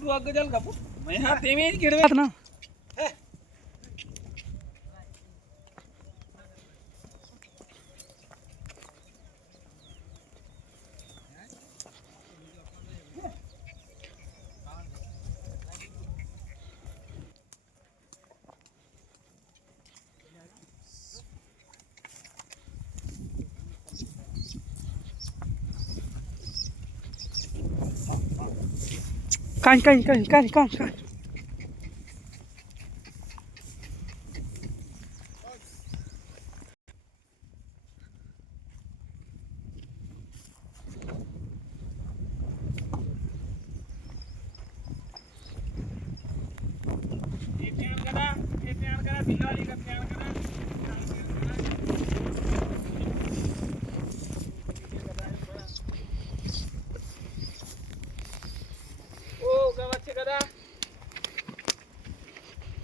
तू आगे चल कपूर मैं हां तेमे गिरवे ना कान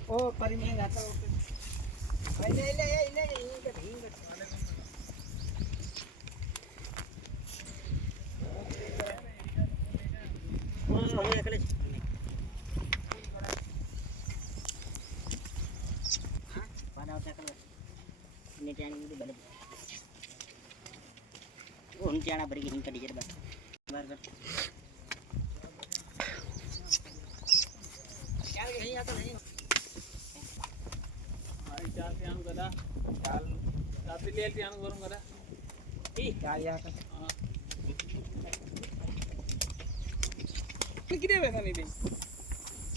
ओ परिमेन आता ले भरी हिंग कड़ी बार नहीं आता नहीं चाल त्यान कदा चाल रात्री त्यान करून कदा ठीक काय या का किती वेळ नाही ते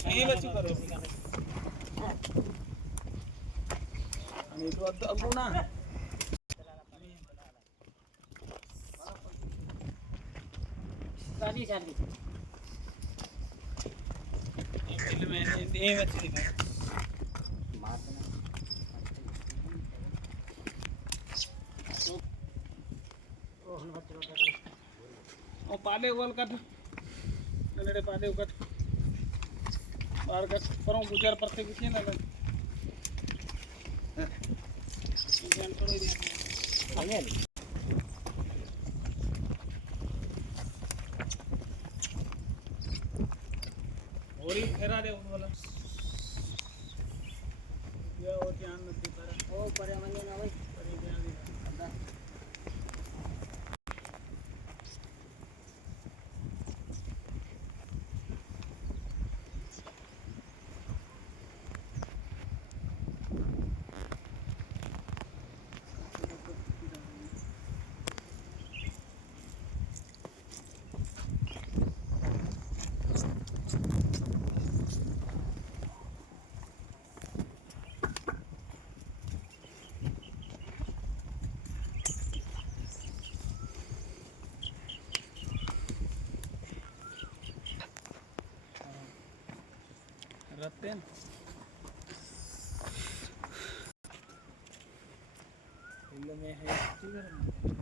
हे बच्चू करो आणि तो अगो ना सादी में ये मछली का ओ पाले गोल कट नडे पाले कट बार कट परम गुजर परते किसी ना लग जान छोड़ दिया आगे और ही फेरा दे उन वाला ये ओ ध्यान नती पर ओ परे मंगे ना भाई परे ध्यान दे रत्तेन इल्ल में है